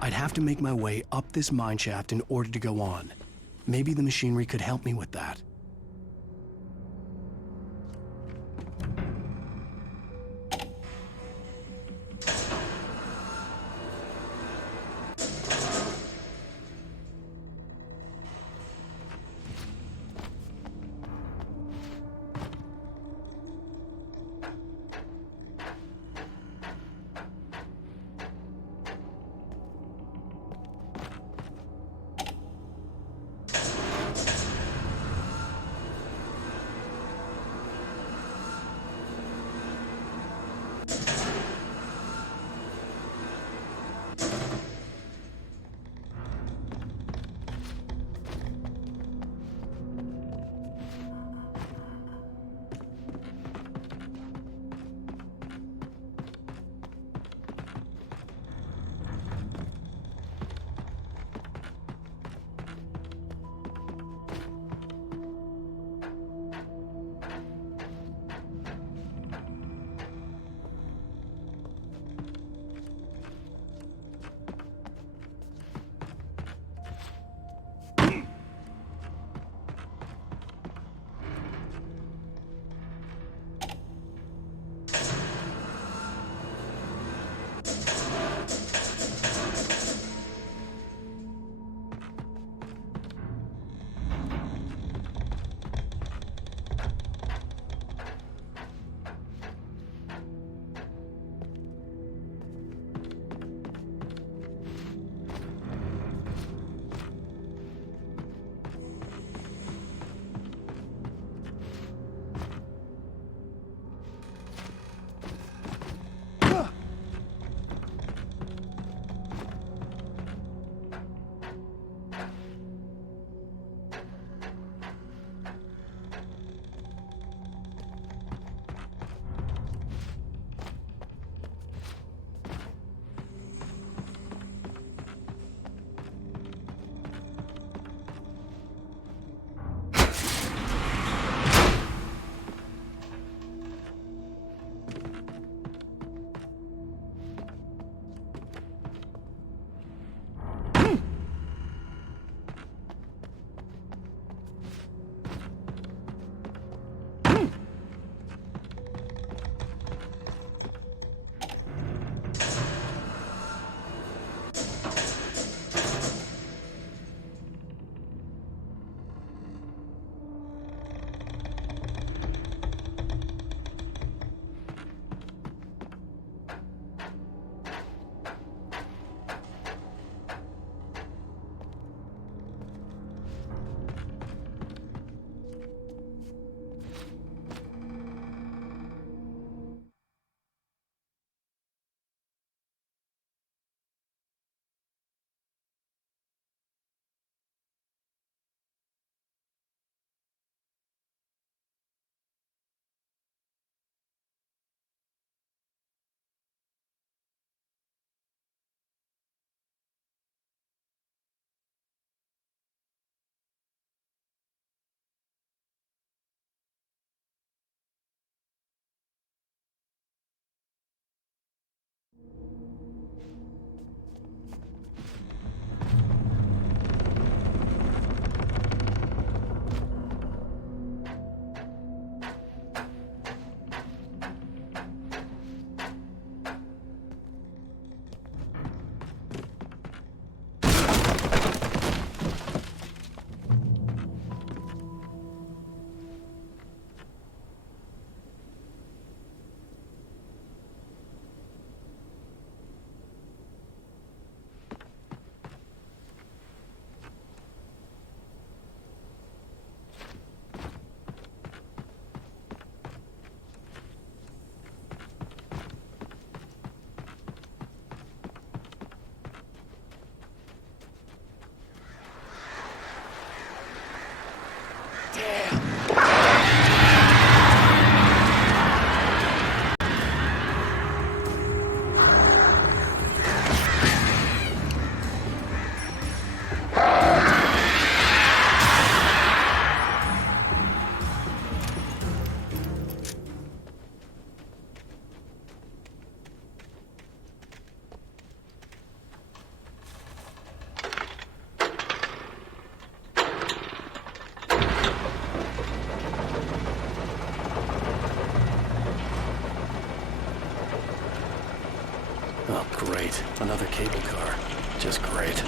I'd have to make my way up this mine shaft in order to go on. Maybe the machinery could help me with that. Oh, great. Another cable car. Just great.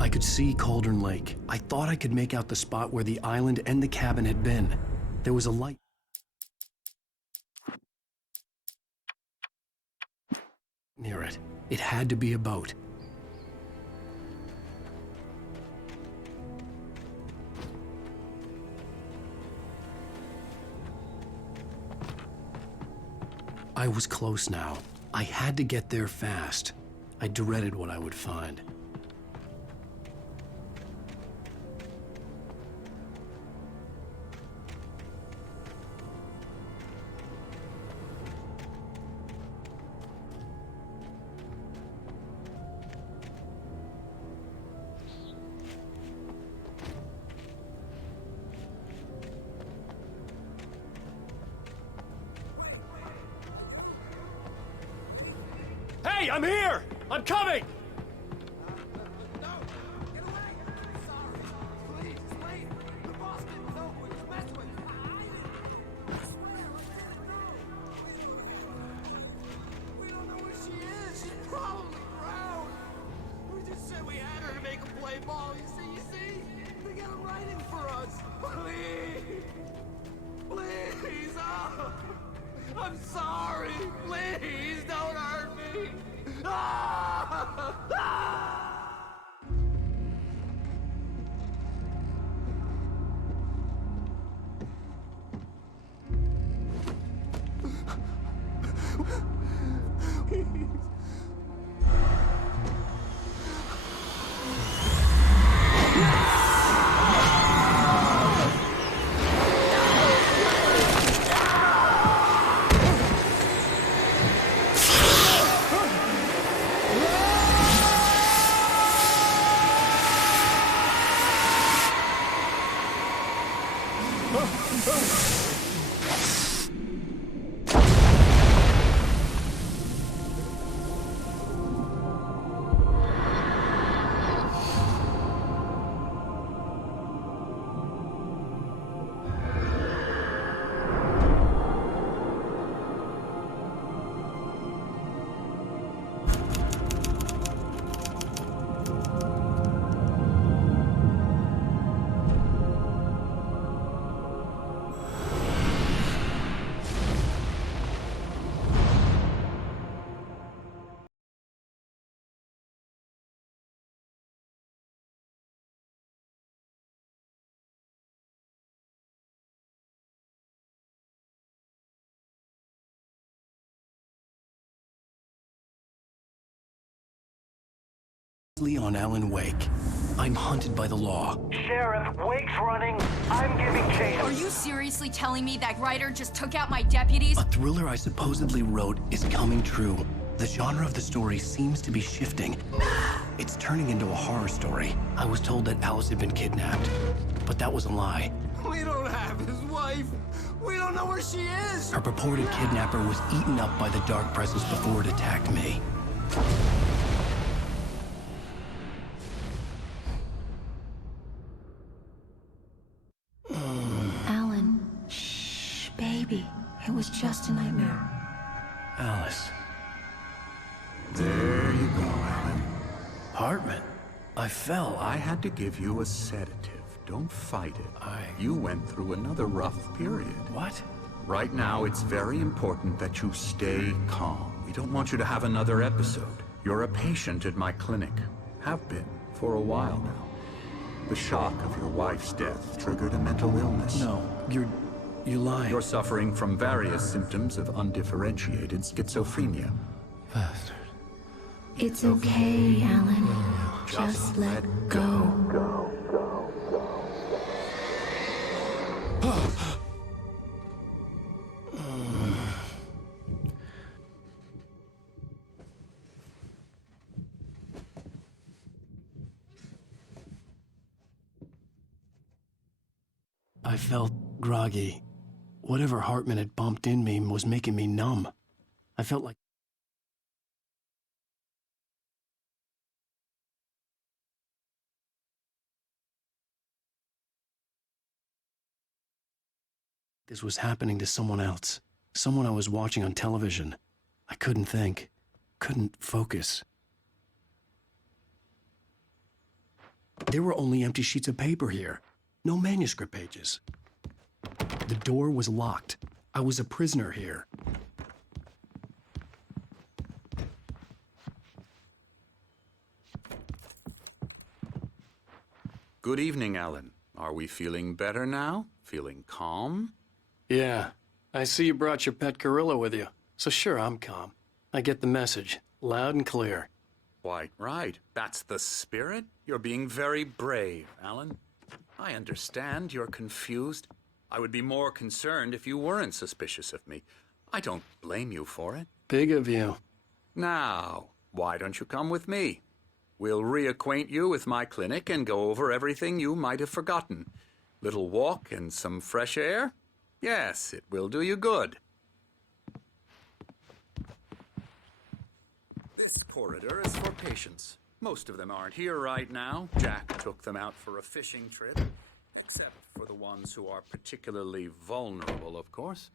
I could see Cauldron Lake. I thought I could make out the spot where the island and the cabin had been. There was a light. Near it. It had to be a boat. I was close now. I had to get there fast. I dreaded what I would find. Hey, I'm here! I'm coming! No! Get away! Sorry. Please, it's late. The boss man was over with. He's messed with you. I swear, let's get it through. We don't know where she is. She's probably drowned. We just said we had her to make a play fall. You see? They got him writing for us. Please. Please. Oh, I'm sorry. Please don't hurt me. Ah! Ah! On Alan Wake. I'm hunted by the law. Sheriff, Wake's running. I'm giving chase. Are you seriously telling me that writer just took out my deputies? A thriller I supposedly wrote is coming true. The genre of the story seems to be shifting. It's turning into a horror story. I was told that Alice had been kidnapped, but that was a lie. We don't have his wife. We don't know where she is. Her purported kidnapper was eaten up by the dark presence before it attacked me. Alan, shh, baby. It was just a nightmare. Alice. There you go, Alan. Hartman. I fell. I had to give you a sedative. Don't fight it. You went through another rough period. What? Right now, it's very important that you stay calm. We don't want you to have another episode. You're a patient at my clinic. Have been for a while now. The shock of your wife's death triggered a mental illness. No, you're lying. You're suffering from various symptoms of undifferentiated schizophrenia. Bastard. It's okay, Alan. Just let go. I felt groggy. Whatever Hartman had bumped in me was making me numb. I felt like this was happening to someone else. Someone I was watching on television. I couldn't think. Couldn't focus. There were only empty sheets of paper here. No manuscript pages. The door was locked. I was a prisoner here. Good evening, Alan. Are we feeling better now? Feeling calm? Yeah, I see you brought your pet gorilla with you. So sure, I'm calm. I get the message, loud and clear. Quite right. That's the spirit. You're being very brave, Alan. I understand you're confused. I would be more concerned if you weren't suspicious of me. I don't blame you for it. Big of you. Now, why don't you come with me? We'll reacquaint you with my clinic and go over everything you might have forgotten. Little walk and some fresh air? Yes, it will do you good. This corridor is for patients. Most of them aren't here right now. Jack took them out for a fishing trip. Except for the ones who are particularly vulnerable, of course.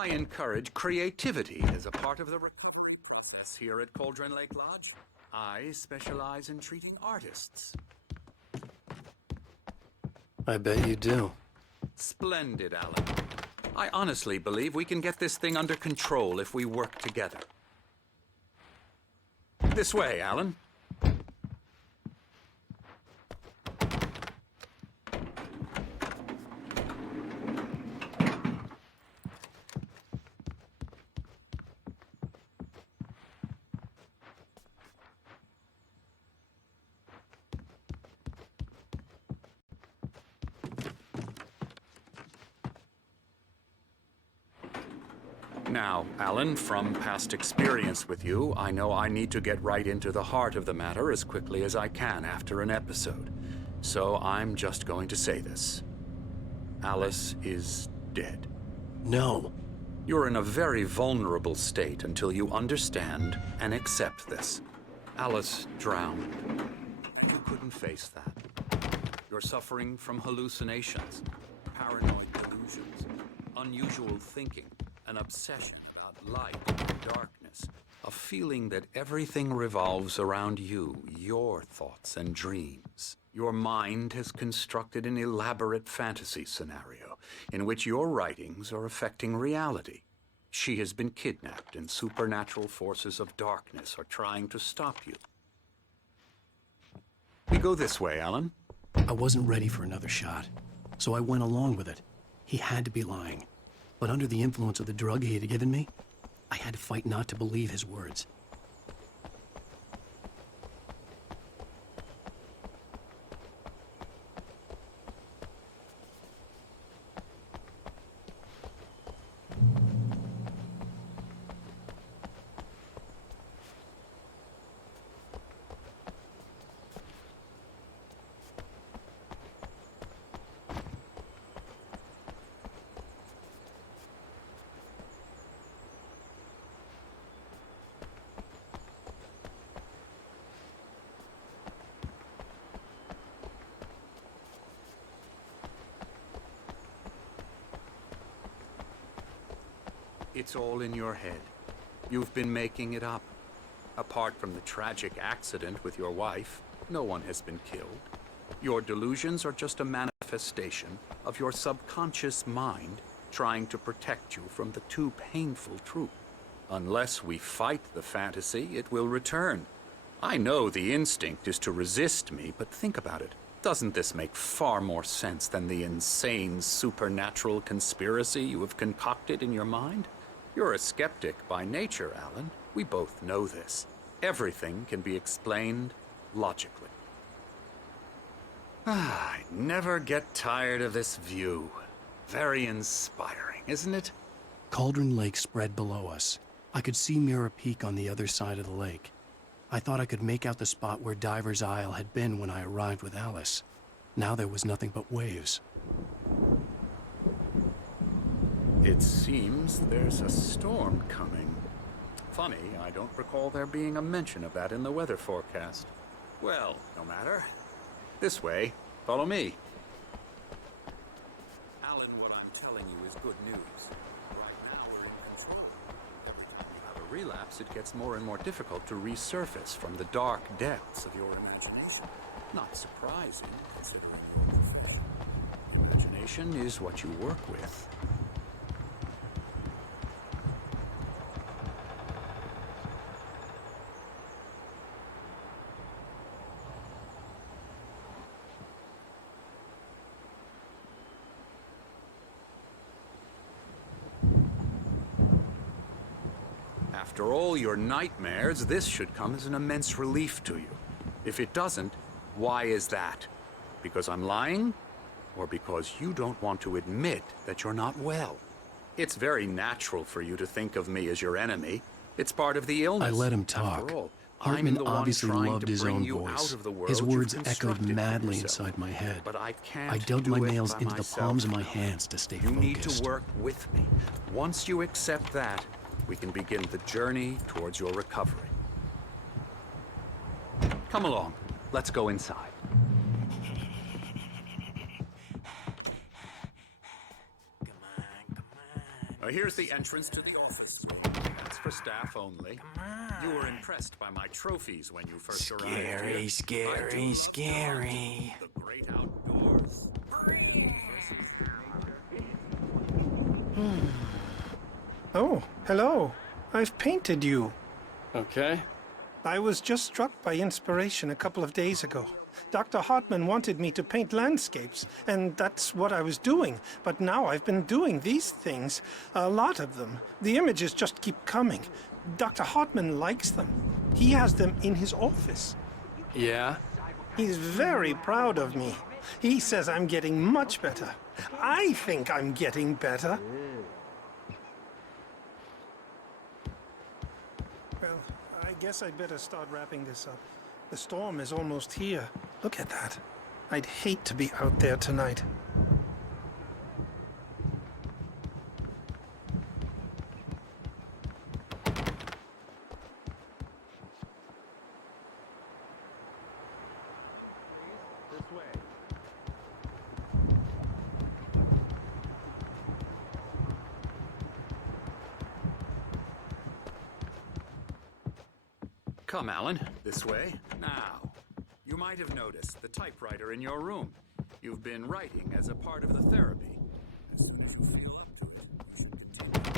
I encourage creativity as a part of the recovery process here at Cauldron Lake Lodge. I specialize in treating artists. I bet you do. Splendid, Alan. I honestly believe we can get this thing under control if we work together. This way, Alan. Now, Alan, from past experience with you, I know I need to get right into the heart of the matter as quickly as I can after an episode. So I'm just going to say this. Alice is dead. No. You're in a very vulnerable state until you understand and accept this. Alice drowned. You couldn't face that. You're suffering from hallucinations, paranoid delusions, unusual thinking, an obsession about light and darkness, a feeling that everything revolves around you, your thoughts and dreams. Your mind has constructed an elaborate fantasy scenario in which your writings are affecting reality. She has been kidnapped and supernatural forces of darkness are trying to stop you. We go this way, Alan. I wasn't ready for another shot, so I went along with it. He had to be lying. But under the influence of the drug he had given me, I had to fight not to believe his words. It's all in your head. You've been making it up. Apart from the tragic accident with your wife, no one has been killed. Your delusions are just a manifestation of your subconscious mind trying to protect you from the too painful truth. Unless we fight the fantasy, it will return. I know the instinct is to resist me, but think about it. Doesn't this make far more sense than the insane supernatural conspiracy you have concocted in your mind? You're a skeptic by nature, Alan. We both know this. Everything can be explained logically. I never get tired of this view. Very inspiring, isn't it? Cauldron Lake spread below us. I could see Mirror Peak on the other side of the lake. I thought I could make out the spot where Diver's Isle had been when I arrived with Alice. Now there was nothing but waves. It seems there's a storm coming. Funny, I don't recall there being a mention of that in the weather forecast. Well, no matter. This way. Follow me. Alan, what I'm telling you is good news. Right now we're in control. Every time you have a relapse, it gets more and more difficult to resurface from the dark depths of your imagination. Not surprising, considering imagination is what you work with. After all your nightmares, this should come as an immense relief to you. If it doesn't, why is that? Because I'm lying? Or because you don't want to admit that you're not well? It's very natural for you to think of me as your enemy. It's part of the illness. I let him talk. After all, Hartman I'm the obviously one trying loved to his bring own you voice. out of the world His you've words echoed constructed for madly yourself. inside my head. But I can't I dug do my it nails by into the myself. palms of my hands to stay You focused. need to work with me. Once you accept that, we can begin the journey towards your recovery. Come along. Let's go inside. Here's the entrance to the office. That's for staff only. You were impressed by my trophies when you first arrived here. Scary. The great outdoors. Oh, hello. I've painted you. Okay. I was just struck by inspiration a couple of days ago. Dr. Hartman wanted me to paint landscapes, and that's what I was doing. But now I've been doing these things, a lot of them. The images just keep coming. Dr. Hartman likes them. He has them in his office. Yeah? He's very proud of me. He says I'm getting much better. I think I'm getting better. Well, I guess I'd better start wrapping this up. The storm is almost here. Look at that. I'd hate to be out there tonight. Come, Alan, this way. Now, you might have noticed the typewriter in your room. You've been writing as a part of the therapy. As soon as you feel up to it, you should continue.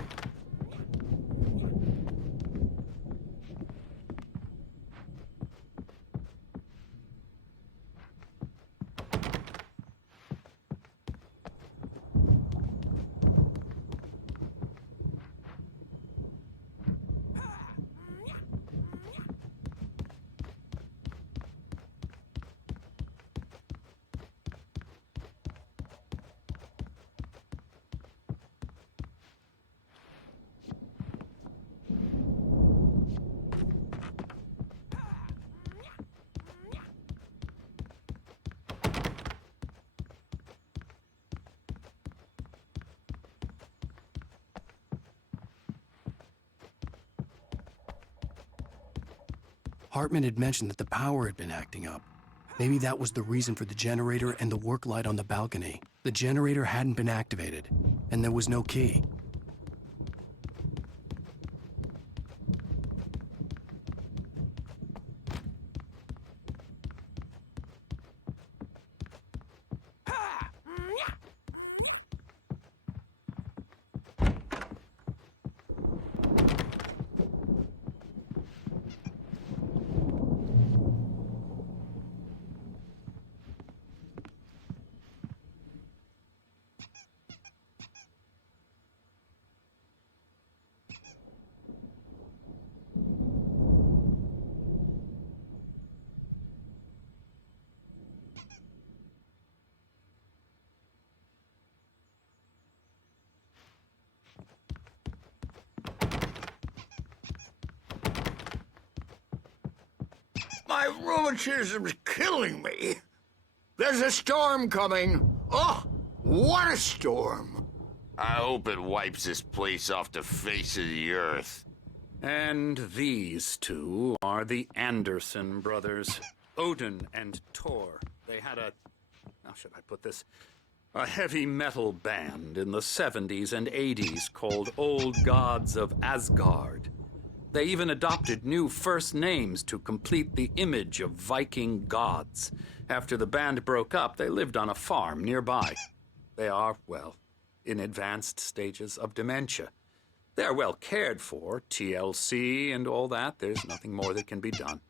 Hartman had mentioned that the power had been acting up. Maybe that was the reason for the generator and the work light on the balcony. The generator hadn't been activated, and there was no key. My rheumatism's killing me. There's a storm coming. Oh, what a storm. I hope it wipes this place off the face of the earth. And these two are the Anderson brothers, Odin and Tor. They had how should I put this? A heavy metal band in the 70s and 80s called Old Gods of Asgard. They even adopted new first names to complete the image of Viking gods. After the band broke up, they lived on a farm nearby. They are, well, in advanced stages of dementia. They're well cared for, TLC and all that. There's nothing more that can be done.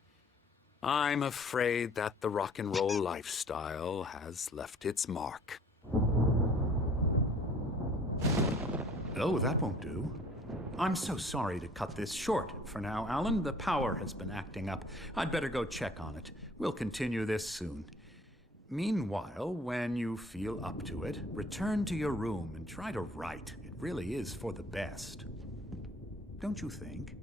I'm afraid that the rock and roll lifestyle has left its mark. Oh, that won't do. I'm so sorry to cut this short for now, Alan. The power has been acting up. I'd better go check on it. We'll continue this soon. Meanwhile, when you feel up to it, return to your room and try to write. It really is for the best. Don't you think?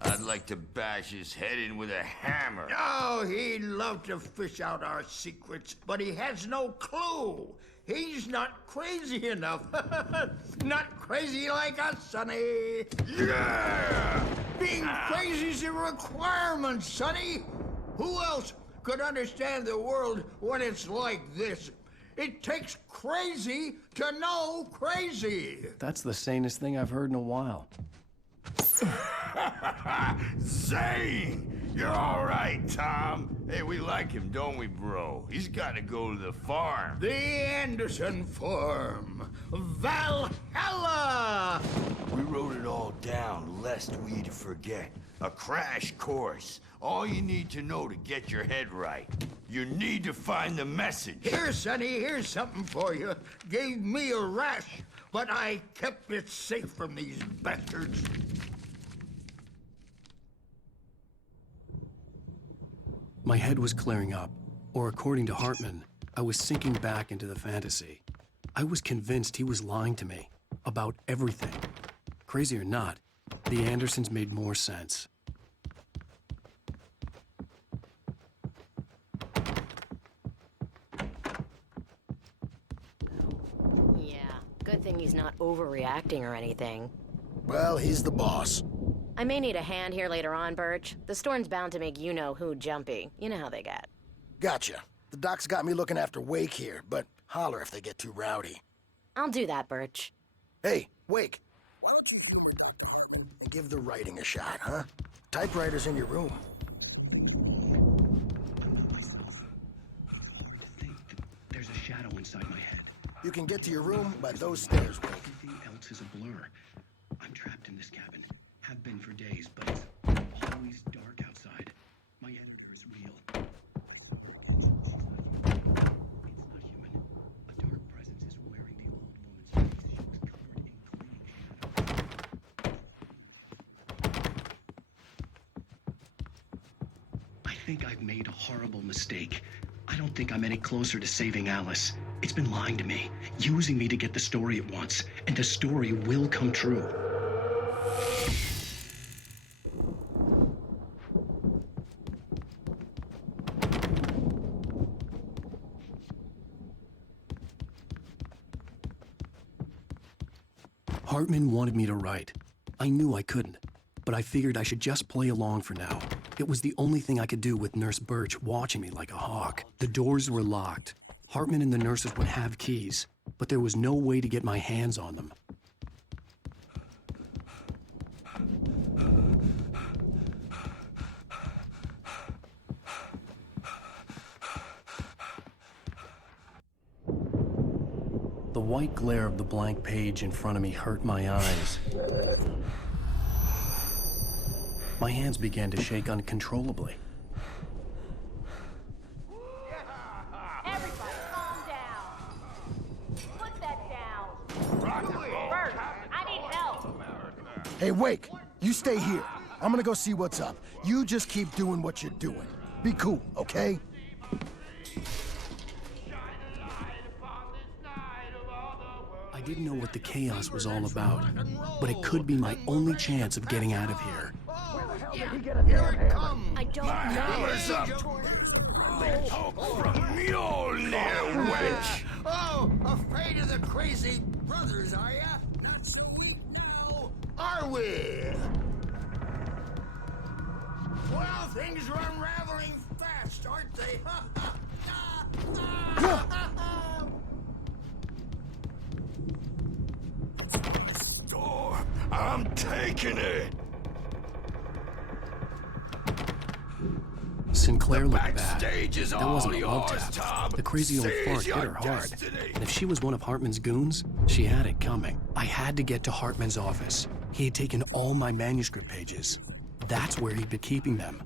I'd like to bash his head in with a hammer. Oh, he'd love to fish out our secrets, but he has no clue. He's not crazy enough. Not crazy like us, Sonny. Yeah! Being crazy's a requirement, Sonny. Who else could understand the world when it's like this? It takes crazy to know crazy. That's the sanest thing I've heard in a while. Zane! You're all right, Tom. Hey, we like him, don't we, bro? He's got to go to the farm. The Anderson Farm. Valhalla! We wrote it all down, lest we forget. A crash course. All you need to know to get your head right. You need to find the message. Here, Sonny, here's something for you. Gave me a rash, but I kept it safe from these bastards. My head was clearing up, or according to Hartman, I was sinking back into the fantasy. I was convinced he was lying to me about everything. Crazy or not, the Andersons made more sense. Yeah, good thing he's not overreacting or anything. Well, he's the boss. I may need a hand here later on, Birch. The storm's bound to make you-know-who jumpy. You know how they get. Gotcha. The doc's got me looking after Wake here, but holler if they get too rowdy. I'll do that, Birch. Hey, Wake, why don't you humor Dr. and give the writing a shot, huh? Typewriter's in your room. I think that there's a shadow inside my head. You can get to your room by those stairs, Wake. Everything else is a blur. I'm trapped in this cabin. Have been for days, but it's always dark outside. My editor is real. She's not human. A dark presence is wearing the old woman's face. She was covered in clinging shadow. I think I've made a horrible mistake. I don't think I'm any closer to saving Alice. It's been lying to me, using me to get the story it wants, and the story will come true. Hartman wanted me to write. I knew I couldn't, but I figured I should just play along for now. It was the only thing I could do with Nurse Birch watching me like a hawk. The doors were locked. Hartman and the nurses would have keys, but there was no way to get my hands on them. The white glare of the blank page in front of me hurt my eyes. My hands began to shake uncontrollably. Everybody, calm down. Put that down. Bert, I need help. Hey, Wake, you stay here. I'm gonna go see what's up. You just keep doing what you're doing. Be cool, okay? I didn't know what the chaos was all about, but it could be my only chance of getting out of here. Here it comes. I don't know. Hammer's up. From your little wench. Oh, afraid of the crazy brothers, are ya? Not so weak now, are we? Well, things are unraveling fast, aren't they? Door, I'm taking it. Sinclair looked bad. Backstage is That all wasn't a love yours, tap. Tom. The crazy old Seize fart hit your her hard. destiny. And if she was one of Hartman's goons, she had it coming. I had to get to Hartman's office. He had taken all my manuscript pages. That's where he'd been keeping them.